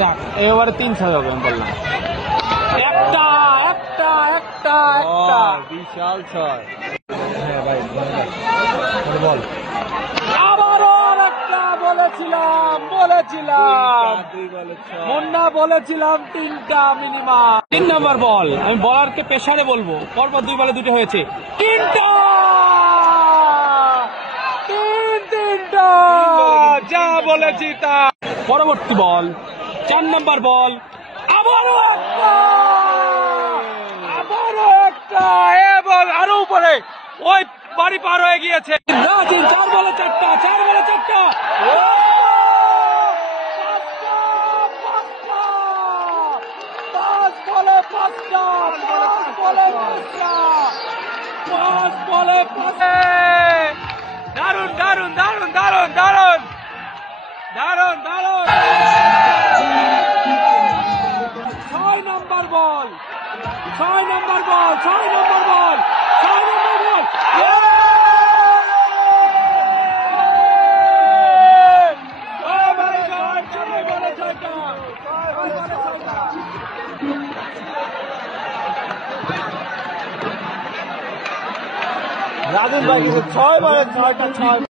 যাক এবারে 3-6 হবে আমি বললাম। একটা একটা একটা একটা বিশাল ছয়। হ্যাঁ ভাই বল। আবারও একটা বলেছিলাম মুন্না বলেছিলাম 3টা মিনিমাম। 3 নম্বর বল আমি বলারকে পেশারে বলবো, পরপর 2 বলে 2টা হয়েছে। 3টা তিনটা যা বলেছি তা। পরবর্তী বল 4 নম্বর বল, আবারও একটা এবং আরো উপরে ওই বাড়ি পার হয়ে গিয়েছে। রাজিন 4 বলে 4টা 4 বলে 4টা 5 বলে 5টা 5 বলে 5টা। দারুন দারুন দারুন দারুন দারুন দারুন দারুন। 6 নম্বর বল 6 নম্বর বল 6 নম্বর বল 6 নম্বর বল। রাজেন ভাই 6 বলে 6টা 6।